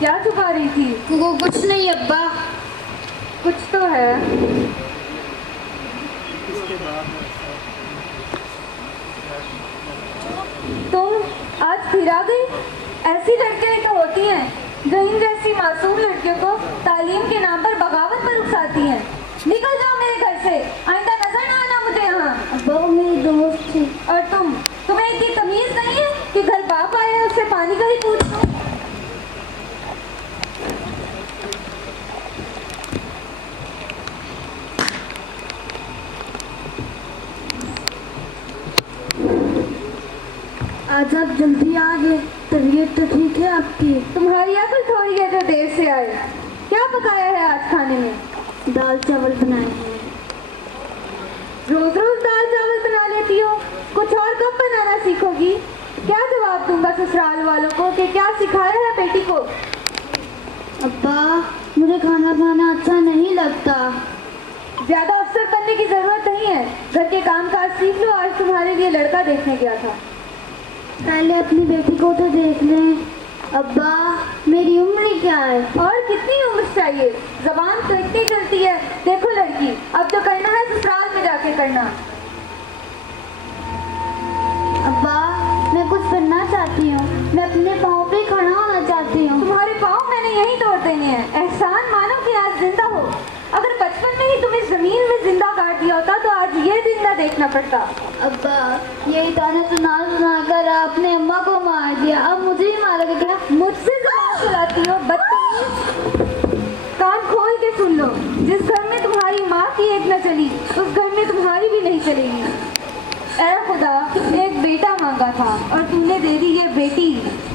क्या छुपा रही थी? वो कुछ नहीं अब्बा। कुछ तो है। तुम आज फिर आ गई? ऐसी लड़कियां तो होती हैं जो इन जैसी मासूम लड़कियों को तालीम के नाम पर बगावत पर उकसाती हैं। निकल जाओ मेरे घर से, आइंदा नजर ना आना मुझे यहाँ। अब्बा वो मेरी दोस्त थी। और तुम्हें इतनी तमीज नहीं है कि घर बाप आए हैं उससे पानी का ही पूछो? आज आप जल्दी आ गए, तबीयत तो ठीक है आपकी? तुम्हारी अकल थोड़ी है जो देर से आए। क्या पकाया है आज खाने में? दाल चावल बनाए हैं। रोज रोज दाल चावल बना लेती हो, कुछ और कब बनाना सीखोगी? क्या जवाब दूंगा ससुराल वालों को कि क्या सिखाया है बेटी को? अब्बा मुझे खाना खाना अच्छा नहीं लगता। ज्यादा अफसर बनने की जरूरत नहीं है, घर के काम काज सीख लो। आज तुम्हारे लिए लड़का देखने गया था। पहले अपनी बेटी को तो देख लें। अब्बा मेरी उम्र क्या है? और कितनी उम्र चाहिए? जबान तो इतनी चलती है। देखो लड़की, अब जो करना है ससुराल में जाके करना। अब्बा मैं कुछ बनना चाहती हूँ, मैं अपने पाँव पे खड़ा होना चाहती हूँ। तुम्हारे पाँव मैंने यही तोड़ देने हैं। एहसान मानो कि आज जिंदा हो। अगर बचपन में ही तुम्हें जमीन में जिंदा काट दिया होता तो आज ये दिन ना देखना पड़ता। अब्बा यही ताने सुना कर आपने अम्मा को मार दिया, अब मुझे ही मारोगे क्या? मुझसे ज़बान चलाती हो बदतमीज। कान खोल के सुन लो, जिस घर में तुम्हारी माँ की एक न चली उस घर में तुम्हारी भी नहीं चलेगी। ऐ खुदा, एक बेटा मांगा था और तुमने दे दी ये बेटी।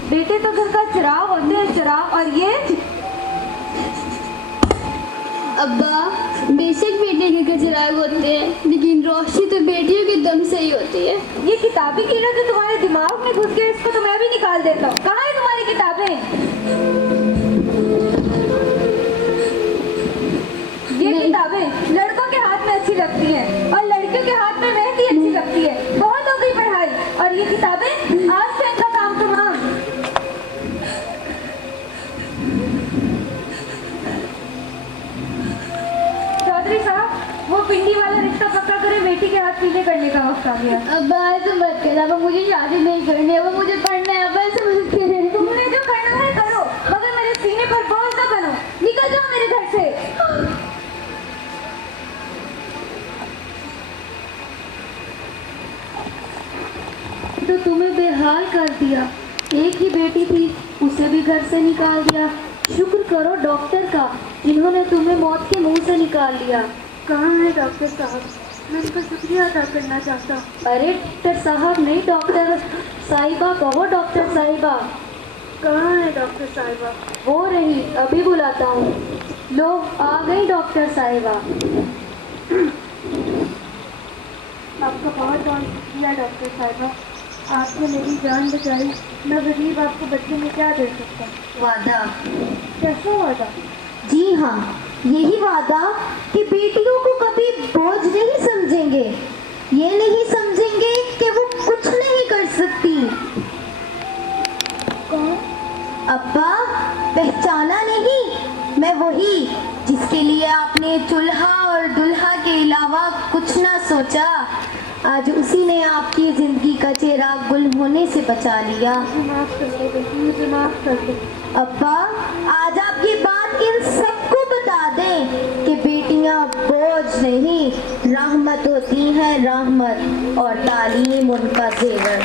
बेटे तो घर का चिराग होते हैं, चिराग। और ये अब्बा बेशक बेटे के घर चिराग होते हैं, लेकिन रोशनी तो बेटियों के दम से ही होती है। ये किताबी कीड़ा जो तुम्हारे दिमाग में घुस गया, इसको तो मैं भी निकाल देता हूँ। कहाँ है तुम्हारी किताबें? ये किताबें लड़कों के हाथ में अच्छी लगती हैं और लड़कियों के हाथ में मेहंदी अच्छी लगती है। बहुत हो गई पढ़ाई, और ये किताबें आज से इनका काम तमाम। चौधरी साहब, वो पिंडी वाला रिश्ता पक्का करे, बेटी के हाथ पीले करने का वक्त आ गया। अब्बा ऐसे मत कहना, अब मुझे शादी नहीं करनी है, अब मुझे पढ़ना है। अब्बा ऐसे मत कहना। तुमने जो करना है करो, मगर मेरे सीने पर बोझ न बनो। निकल जाओ मेरे घर से। तो तुम्हें बेहाल कर दिया। एक ही बेटी थी, उसे भी घर से निकाल दिया। शुक्र करो डॉक्टर का, जिन्होंने तुम्हें मौत के मुंह से निकाल लिया। कहाँ है डॉक्टर साहब? मैं उनका शुक्रिया अदा करना चाहता हूँ। अरे डॉक्टर साहब नहीं, डॉक्टर साहिबा कहो। डॉक्टर साहिबा कहाँ है? डॉक्टर साहिबा वो रही, अभी बुलाता हूँ। लो आ गई डॉक्टर साहिबा। आपका बहुत बहुत शुक्रिया डॉक्टर साहिबा, आपने मेरी जान बचाई। मैं गरीब आपको बच्चे में क्या दे सकता हूँ? वादा। कैसा वादा? जी हाँ, यही वादा कि बेटियों को कभी बोझ नहीं समझेंगे, ये नहीं समझेंगे कि वो कुछ नहीं कर सकती। कौन? अब्बा पहचाना नहीं? मैं वही जिसके लिए आपने चूल्हा और दुल्हा के अलावा कुछ ना सोचा। आज उसी ने आपकी जिंदगी का चिराग गुल होने से बचा लिया। माफ कर दो बेटी, मुझे माफ कर दो। अब्बा आज आप ये बात इन सबको बता दें कि बेटियां बोझ नहीं, रहमत होती हैं, रहमत, और तालीम उनका जेवर।